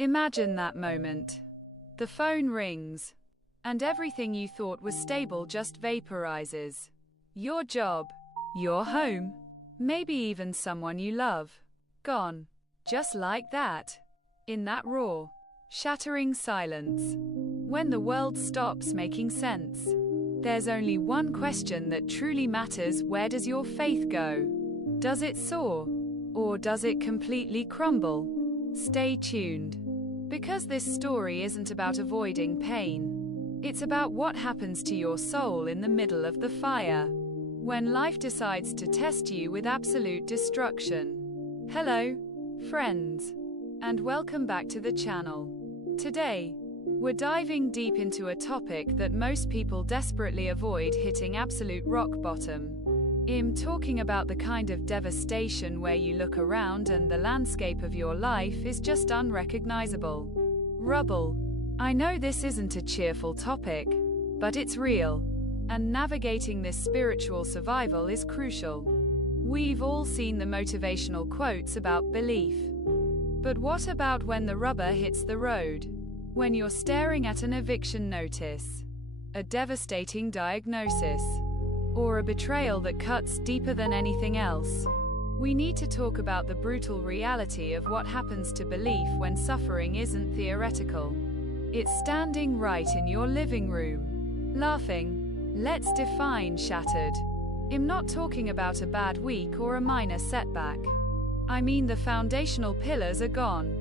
Imagine that moment. The phone rings, and everything you thought was stable just vaporizes. Your job, your home, maybe even someone you love. Gone. Just like that. In that raw, shattering silence. When the world stops making sense. There's only one question that truly matters: where does your faith go? Does it soar? Or does it completely crumble? Stay tuned. Because this story isn't about avoiding pain. It's about what happens to your soul in the middle of the fire. When life decides to test you with absolute destruction. Hello, friends. And welcome back to the channel. Today, we're diving deep into a topic that most people desperately avoid: hitting absolute rock bottom. I'm talking about the kind of devastation where you look around and the landscape of your life is just unrecognizable. Rubble. I know this isn't a cheerful topic, but it's real. And navigating this spiritual survival is crucial. We've all seen the motivational quotes about belief. But what about when the rubber hits the road? When you're staring at an eviction notice, a devastating diagnosis, or a betrayal that cuts deeper than anything else? We need to talk about the brutal reality of what happens to belief when suffering isn't theoretical. It's standing right in your living room, laughing. Let's define shattered. I'm not talking about a bad week or a minor setback. I mean the foundational pillars are gone.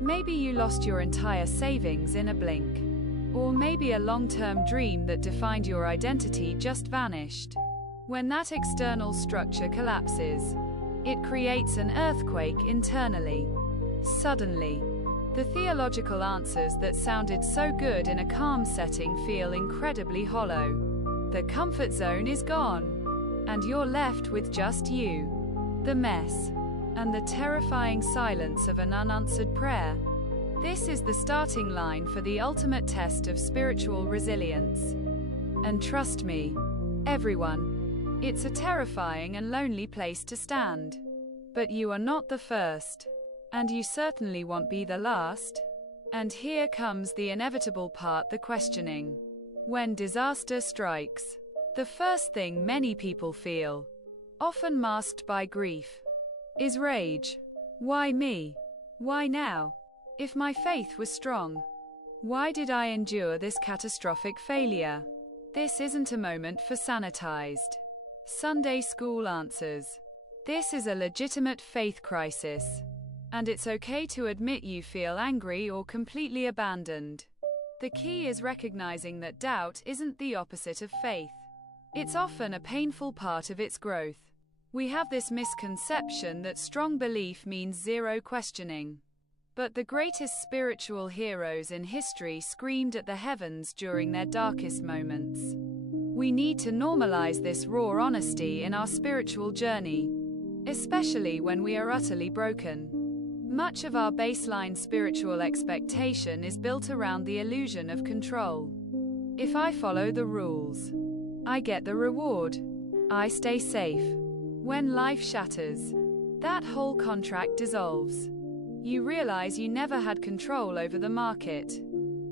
Maybe you lost your entire savings in a blink. Or maybe a long-term dream that defined your identity just vanished. When that external structure collapses, it creates an earthquake internally. Suddenly, the theological answers that sounded so good in a calm setting feel incredibly hollow. The comfort zone is gone, and you're left with just you, the mess, and the terrifying silence of an unanswered prayer. This is the starting line for the ultimate test of spiritual resilience. And trust me, everyone, it's a terrifying and lonely place to stand. But you are not the first. And you certainly won't be the last. And here comes the inevitable part: the questioning. When disaster strikes, the first thing many people feel, often masked by grief, is rage. Why me? Why now? If my faith was strong, why did I endure this catastrophic failure? This isn't a moment for sanitized Sunday school answers. This is a legitimate faith crisis. And it's okay to admit you feel angry or completely abandoned. The key is recognizing that doubt isn't the opposite of faith. It's often a painful part of its growth. We have this misconception that strong belief means zero questioning. But the greatest spiritual heroes in history screamed at the heavens during their darkest moments. We need to normalize this raw honesty in our spiritual journey, especially when we are utterly broken. Much of our baseline spiritual expectation is built around the illusion of control. If I follow the rules, I get the reward. I stay safe. When life shatters, that whole contract dissolves. You realize you never had control over the market,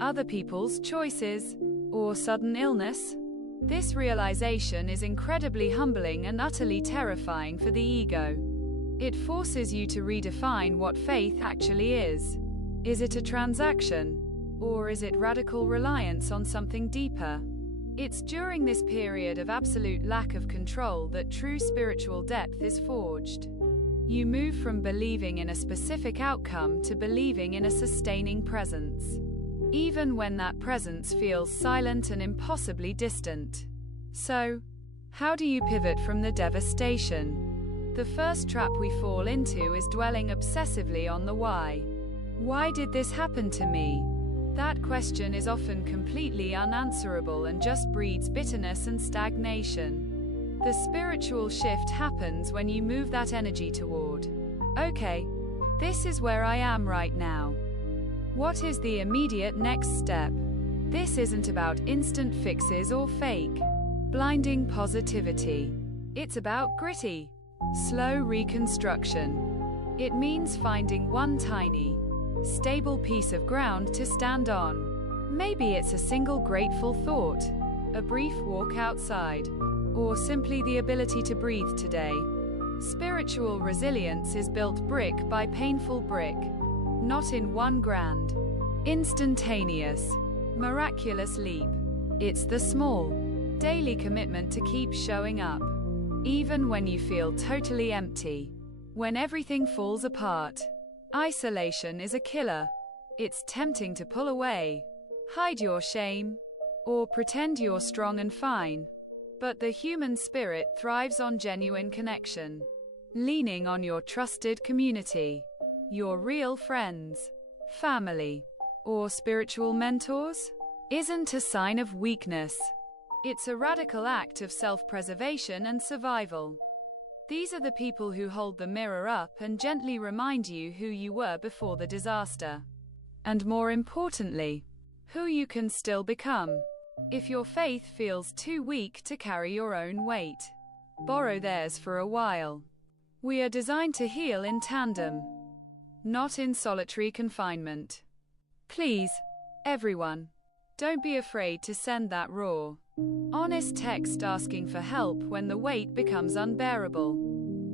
other people's choices, or sudden illness. This realization is incredibly humbling and utterly terrifying for the ego. It forces you to redefine what faith actually is. Is it a transaction? Or is it radical reliance on something deeper? It's during this period of absolute lack of control that true spiritual depth is forged. You move from believing in a specific outcome to believing in a sustaining presence, even when that presence feels silent and impossibly distant. So, how do you pivot from the devastation? The first trap we fall into is dwelling obsessively on the why. Why did this happen to me? That question is often completely unanswerable and just breeds bitterness and stagnation. The spiritual shift happens when you move that energy toward, okay, this is where I am right now. What is the immediate next step? This isn't about instant fixes or fake, blinding positivity. It's about gritty, slow reconstruction. It means finding one tiny, stable piece of ground to stand on. Maybe it's a single grateful thought, a brief walk outside, or simply the ability to breathe today. Spiritual resilience is built brick by painful brick, not in one grand, instantaneous, miraculous leap. It's the small, daily commitment to keep showing up, even when you feel totally empty, when everything falls apart. Isolation is a killer. It's tempting to pull away, hide your shame, or pretend you're strong and fine. But the human spirit thrives on genuine connection. Leaning on your trusted community, your real friends, family, or spiritual mentors, isn't a sign of weakness. It's a radical act of self-preservation and survival. These are the people who hold the mirror up and gently remind you who you were before the disaster. And more importantly, who you can still become. If your faith feels too weak to carry your own weight, borrow theirs for a while. We are designed to heal in tandem, not in solitary confinement. Please, everyone, don't be afraid to send that raw, honest text asking for help when the weight becomes unbearable.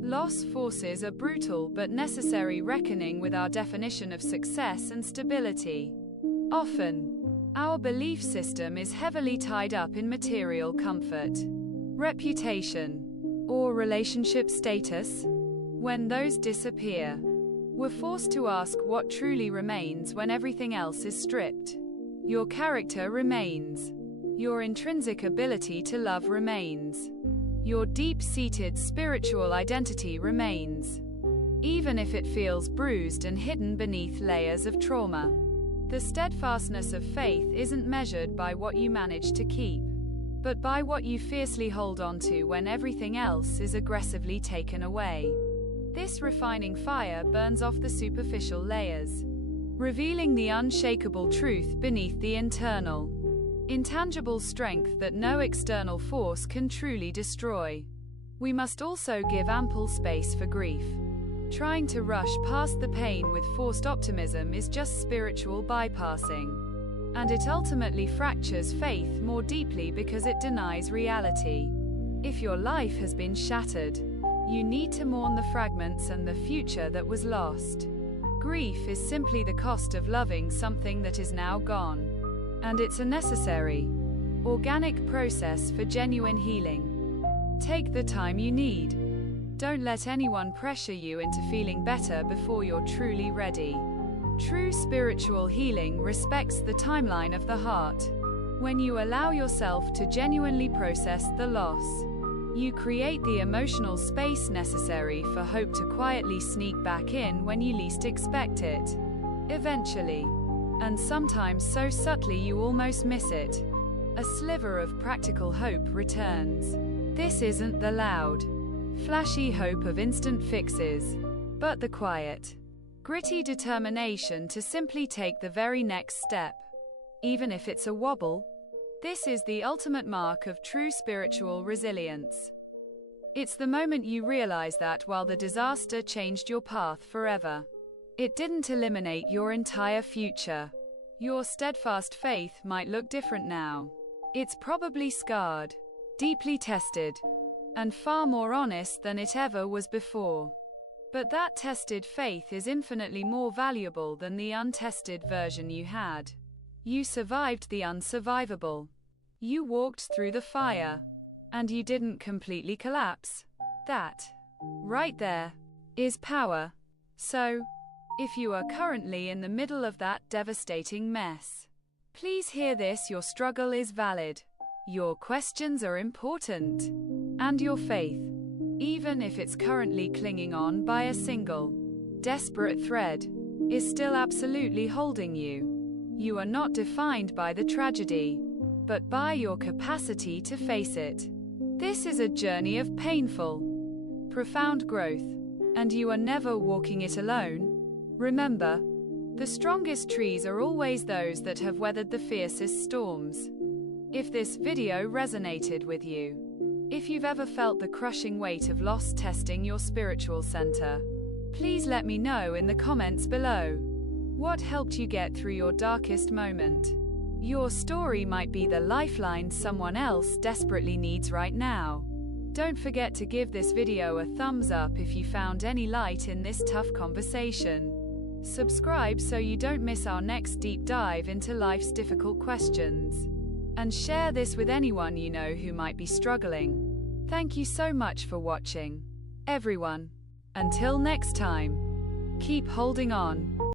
Loss forces a brutal but necessary reckoning with our definition of success and stability. Often, our belief system is heavily tied up in material comfort, reputation, or relationship status. When those disappear, we're forced to ask what truly remains when everything else is stripped. Your character remains. Your intrinsic ability to love remains. Your deep-seated spiritual identity remains, even if it feels bruised and hidden beneath layers of trauma. The steadfastness of faith isn't measured by what you manage to keep, but by what you fiercely hold on to when everything else is aggressively taken away. This refining fire burns off the superficial layers, revealing the unshakable truth beneath the internal, intangible strength that no external force can truly destroy. We must also give ample space for grief. Trying to rush past the pain with forced optimism is just spiritual bypassing, and it ultimately fractures faith more deeply because it denies reality. If your life has been shattered, you need to mourn the fragments and the future that was lost. Grief is simply the cost of loving something that is now gone. And it's a necessary, organic process for genuine healing. Take the time you need. Don't let anyone pressure you into feeling better before you're truly ready. True spiritual healing respects the timeline of the heart. When you allow yourself to genuinely process the loss, you create the emotional space necessary for hope to quietly sneak back in when you least expect it. Eventually, and sometimes so subtly you almost miss it, a sliver of practical hope returns. This isn't the loud, flashy hope of instant fixes, but the quiet, gritty determination to simply take the very next step, even if it's a wobble. This is the ultimate mark of true spiritual resilience. It's the moment you realize that while the disaster changed your path forever, it didn't eliminate your entire future. Your steadfast faith might look different now. It's probably scarred, deeply tested, and far more honest than it ever was before. But that tested faith is infinitely more valuable than the untested version you had. You survived the unsurvivable. You walked through the fire, and you didn't completely collapse. That, right there, is power. So, if you are currently in the middle of that devastating mess, please hear this: your struggle is valid, your questions are important, and your faith, even if it's currently clinging on by a single, desperate thread, is still absolutely holding you. You are not defined by the tragedy, but by your capacity to face it. This is a journey of painful, profound growth, and you are never walking it alone. Remember, the strongest trees are always those that have weathered the fiercest storms. If this video resonated with you, if you've ever felt the crushing weight of loss testing your spiritual center, please let me know in the comments below. What helped you get through your darkest moment? Your story might be the lifeline someone else desperately needs right now. Don't forget to give this video a thumbs up if you found any light in this tough conversation. Subscribe so you don't miss our next deep dive into life's difficult questions. And share this with anyone you know who might be struggling. Thank you so much for watching, everyone. Until next time, keep holding on.